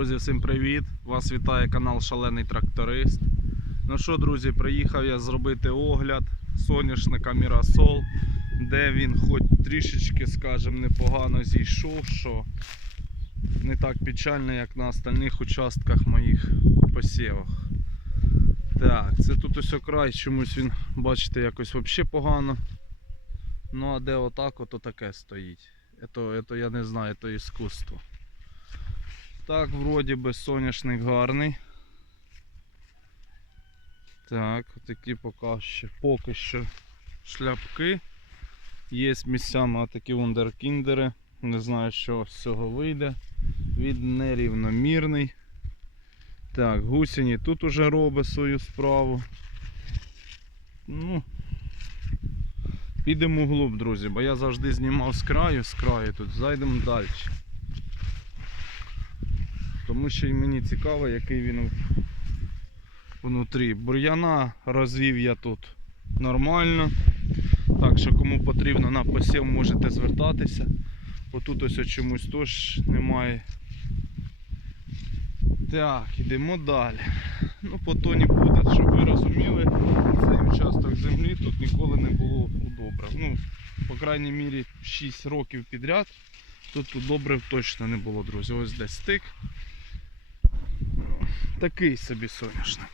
Друзі, всім привіт! Вас вітає канал Шалений Тракторист. Ну що, друзі, приїхав я зробити огляд соняшника Мірасол, де він хоч трішечки, скажімо, непогано зійшов, що не так печально, як на остальних участках моїх посівах. Так, це тут ось окрай, чомусь він, бачите, якось взагалі погано. Ну а де отак, ото таке стоїть. Ето я не знаю, то іскусство. Так, вроді би соняшник гарний. Так, такі поки що, поки що шляпки. Є місцями такі вундеркіндери. Не знаю, що з цього вийде. Він нерівномірний. Так, гусені тут уже робить свою справу. Ну, підемо вглуб, друзі, бо я завжди знімав з краю, з краю тут. Зайдемо далі. Тому що і мені цікаво, який він внутрі. Бур'яна розвів я тут нормально. Так що кому потрібно на посів можете звертатися. Отут ось чомусь теж немає. Так, ідемо далі. Ну, по тоні буде, щоб ви розуміли, цей участок землі тут ніколи не було удобрив. Ну, по крайній мірі 6 років підряд. Тут удобрив точно не було, друзі. Ось десь стик. Такий собі соняшник.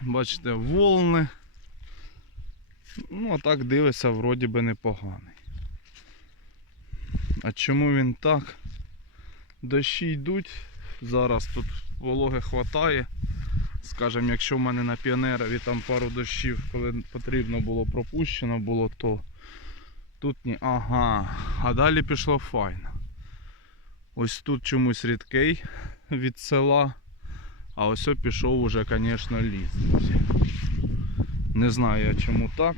Бачите, волни. Ну, а так дивиться, вроді би непоганий. А чому він так? Дощі йдуть. Зараз тут вологи хватає. Скажем, якщо в мене на піонерові там пару дощів, коли потрібно було пропущено було, то тут ні. Ага. А далі пішло файно. Ось тут чомусь рідкий від села. А ось пішов уже, звісно, ліс. друзі. Не знаю я чому так.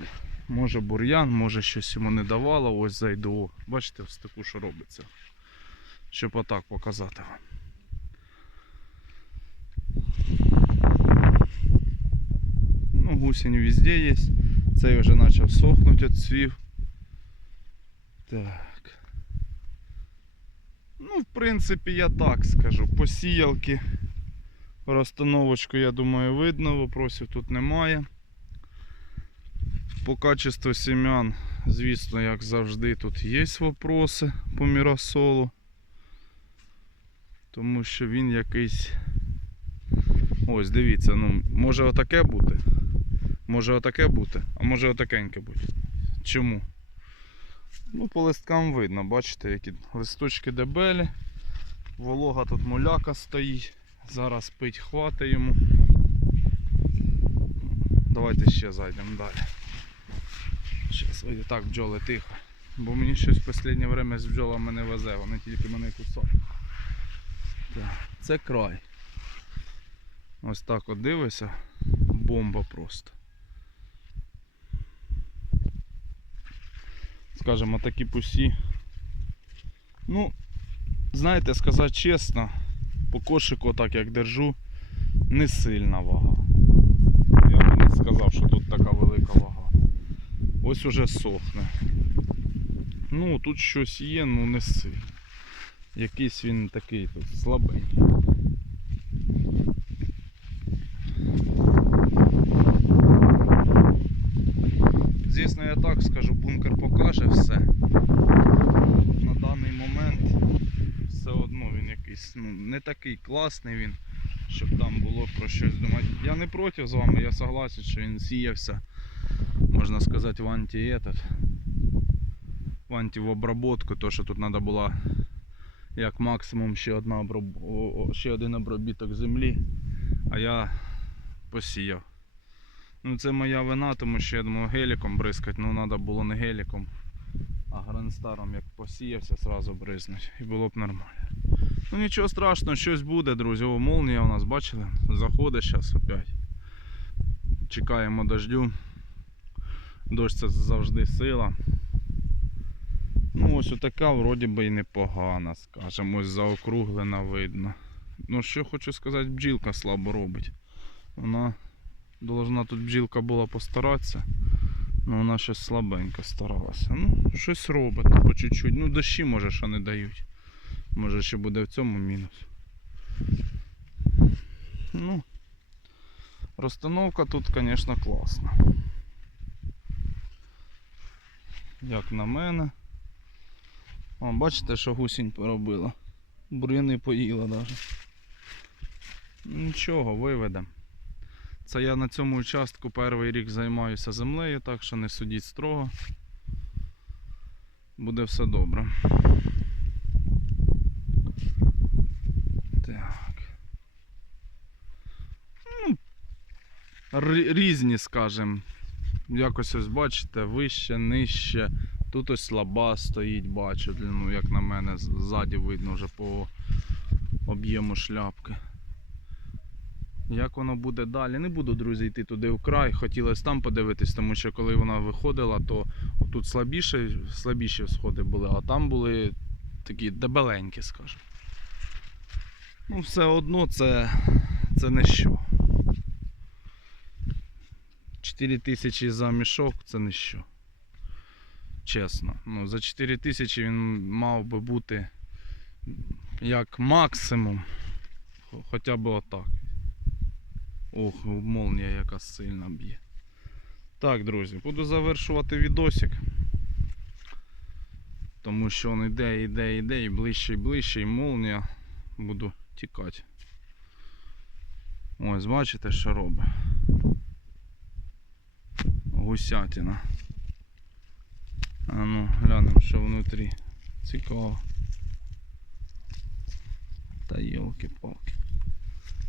Може бур'ян, може щось йому не давало. Ось зайду. Бачите, ось таку, що робиться. Щоб отак показати вам. Ну, гусінь везде є. Цей вже почав сохнути від цвів. Так. Ну, в принципі, я так скажу. Посіялки. Розстановочку, я думаю, видно, вопросів тут немає. По качеству семян, звісно, як завжди, тут є вопроси по міросолу. Тому що він якийсь. Ось, дивіться, ну, може отаке бути. Може отаке бути, а може отакеньке бути. Чому? Ну, по листкам видно, бачите, які листочки дебелі. Волога тут муляка стоїть. Зараз пить хватить йому. Давайте ще зайдемо далі. Зараз ой, так, бджоли тихо. Бо мені щось в останнє время з бджолами не везе, вони тільки мене кусають. Це край. Ось так от дивишся. Бомба просто. Скажемо, такі пусі. Ну, знаєте, сказати чесно, по кошику, так як держу, не сильна вага. Я б не сказав, що тут така велика вага. Ось уже сохне. Ну, тут щось є, ну не сильно. Якийсь він такий тут слабенький. Звісно, я так скажу, бункер покаже все. На даний момент все одно він якийсь ну, не такий класний він, щоб там було про щось думати. Я не проти з вами, я согласен, що він сіявся, можна сказати, в анті этот, в анті то що тут треба було як максимум ще, одна оброб... ще один обробіток землі, а я посіяв. Ну це моя вина, тому що я думав геліком бризкати, ну треба було не геліком, а гранстаром як посіявся, сразу бризнуть і було б нормально. Ну нічого страшного, щось буде, друзі. О, молнія у нас бачили, заходить зараз опять. Чекаємо дождю. Дощ це завжди сила. Ну ось отака вроді би і непогана, скажемо, ось заокруглена видно. Ну що хочу сказати, бджілка слабо робить. Вона должна тут бджілка була постаратися. Ну вона щось слабенько старалася. Ну, щось робить по чуть-чуть. Ну дощі може що не дають. Може ще буде в цьому мінус. Ну, розстановка тут, звісно, класна. Як на мене. О, бачите, що гусінь поробила. Бур'яни поїла навіть. Нічого, виведемо. Це я на цьому участку перший рік займаюся землею, так що не судіть строго. Буде все добре. Так. Ну, різні, скажем. Якось ось бачите, вище, нижче. Тут ось слаба стоїть, бачу. Ну, як на мене, ззаді видно вже по об'єму шляпки. Як воно буде далі? Не буду, друзі, йти туди вкрай. Хотілося там подивитись, тому що коли вона виходила, то тут слабіше, слабіші сходи були, а там були такі дебеленькі, скажімо. Ну, все одно це, це не що. 4 тисячі за мішок це не що. Чесно. Ну, за 4 тисячі він мав би бути як максимум. Хоча б отак. Ох, молнія яка сильна б'є. Так, друзі, буду завершувати відосик. Тому що він йде, йде, йде, і ближче, і ближче, і молнія буду тікати. Ось, бачите, що робить. Гусятина. А ну, глянемо, що внутрі. Цікаво. Та йолки-палки.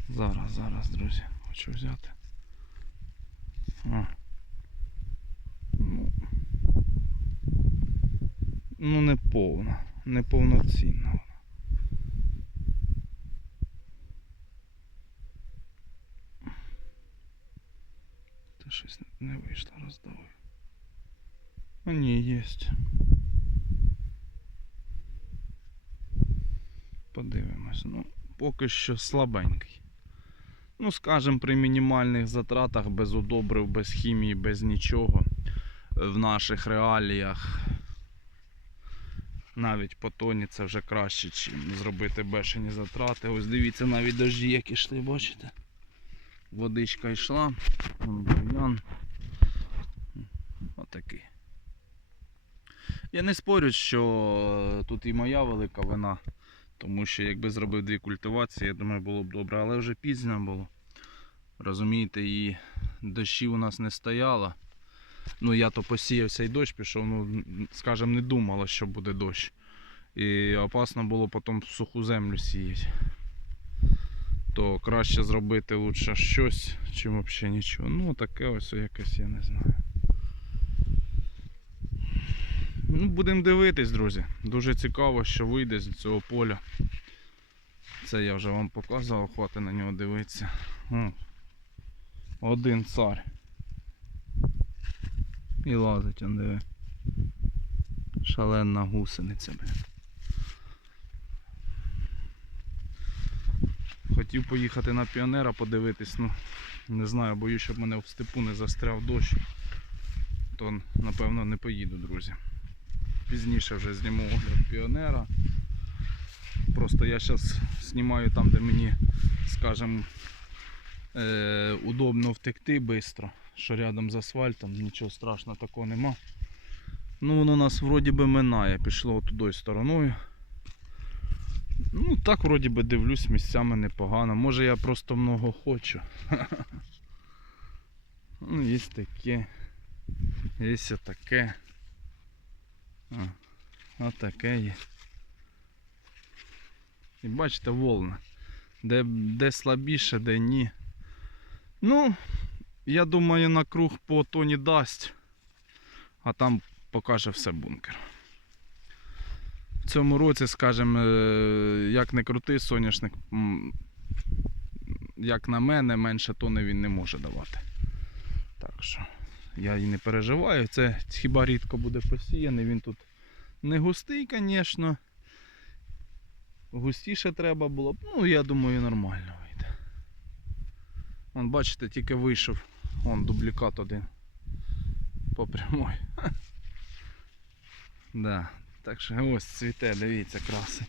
Зараз, зараз, друзі, хочу взяти. А. Ну, ну не повна, не повноцінна вона. Та щось не вийшло, роздавив. А ні, єсть. Подивимось. Ну, поки що слабенький. Ну, скажем, при мінімальних затратах, без удобрив, без хімії, без нічого. В наших реаліях навіть по тоні це вже краще, ніж зробити бешені затрати. Ось дивіться, навіть дожді як ішли, бачите? Водичка йшла, бур'ян. Отакий. Я не спорю, що тут і моя велика вина. Тому що якби зробив дві культивації, я думаю, було б добре, але вже пізно було. Розумієте, і дощів у нас не стояло. Ну, я то посіявся і дощ пішов, ну, скажімо, не думала, що буде дощ. І опасно було потім суху землю сіяти. То краще зробити лучше щось, чим взагалі нічого. Ну, таке ось якесь, я не знаю. Ну, будемо дивитись, друзі. Дуже цікаво, що вийде з цього поля. Це я вже вам показував, хватить на нього дивитися. Один цар. І лазить, он диви. Шаленна гусениця, блін. Хотів поїхати на піонера подивитись, ну не знаю, боюсь, щоб мене в степу не застряв дощ. То напевно не поїду, друзі. Пізніше вже зніму огляд піонера. Просто я зараз знімаю там, де мені, скажімо, е, удобно втекти швидко, що рядом з асфальтом, нічого страшного такого нема. Ну воно нас вроді би минає, пішло туди стороною. Ну так вроді би дивлюсь, місцями непогано. Може я просто много хочу. Ну, є таке. Є таке. А, отаке є. І бачите, волна. Де, де слабіше, де ні. Ну, я думаю, на круг по тоні дасть, а там покаже все бункер. В цьому році, скажімо, е, як не крутий соняшник, як на мене, менше тони він не може давати. Так що я і не переживаю. Це хіба рідко буде посіяний. Він тут не густий, звісно. Густіше треба було б. Ну, я думаю, нормально вийде. Вон, бачите, тільки вийшов. Вон дублікат один. По прямой. Да. Так що ось цвіте, дивіться, краси.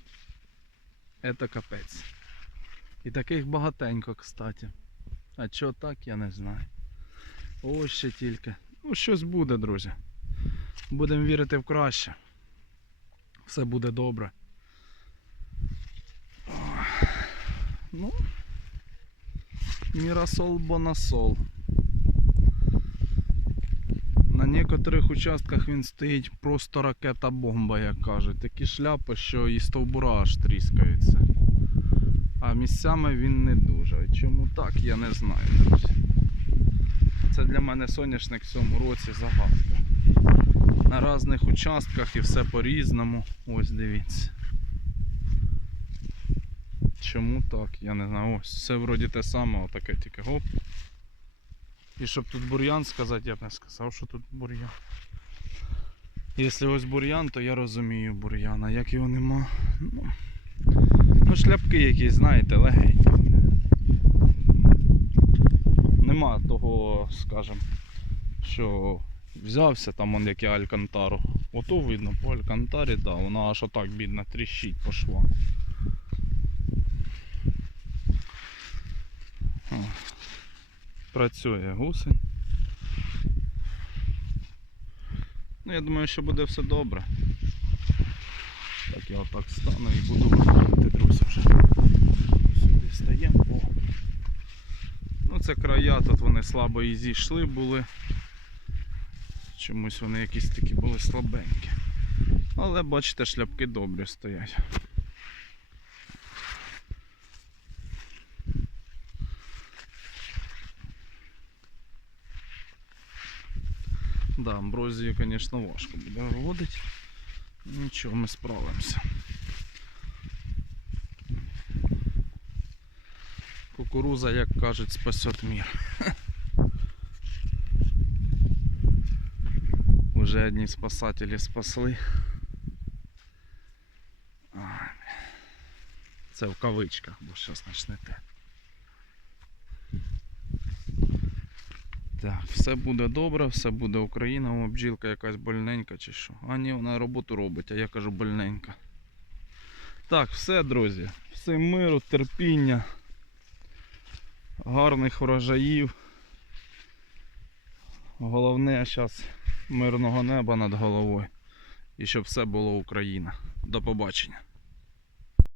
це капець. І таких багатенько, кстати. А чого так, я не знаю. Ось ще тільки. Ну, щось буде, друзі. Будемо вірити в краще. Все буде добре. Ну, Мірасол Бонасол. На некоторих участках він стоїть просто ракета-бомба, як кажуть. Такі шляпи, що і стовбура аж тріскаються. А місцями він не дуже. Чому так, я не знаю, друзі. Це для мене соняшник в цьому році загадка. На різних участках і все по-різному. Ось дивіться. Чому так? Я не знаю. Ось все вроді те саме, отаке тільки гоп. І щоб тут бур'ян сказати, я б не сказав, що тут бур'ян. Якщо ось бур'ян, то я розумію бур'ян, а як його нема. Ну, ну шляпки якісь, знаєте, легенькі. Нема того, скажем, що взявся там он як я алькантару. Ото видно по алькантарі, да, вона аж отак бідна тріщить по швам. Працює гусень. Ну, я думаю, що буде все добре. Так, я отак стану і буду виходити, друзі, вже. Сюди стаємо. Це края, тут вони слабо і зійшли були. Чомусь вони якісь такі були слабенькі. Але бачите, шляпки добрі стоять. Да, амброзію, звісно, важко буде виводити. Нічого, ми справимося. Кукуруза, як кажуть, спасет мір. Уже одні спасателі спасли. Це в кавичках, бо зараз почнете. Так, все буде добре, все буде Україна, О, бджілка якась больненька чи що. А ні, вона роботу робить, а я кажу больненька. Так, все, друзі. Всім миру, терпіння, гарних врожаїв. Головне зараз мирного неба над головою. І щоб все було Україна. До побачення.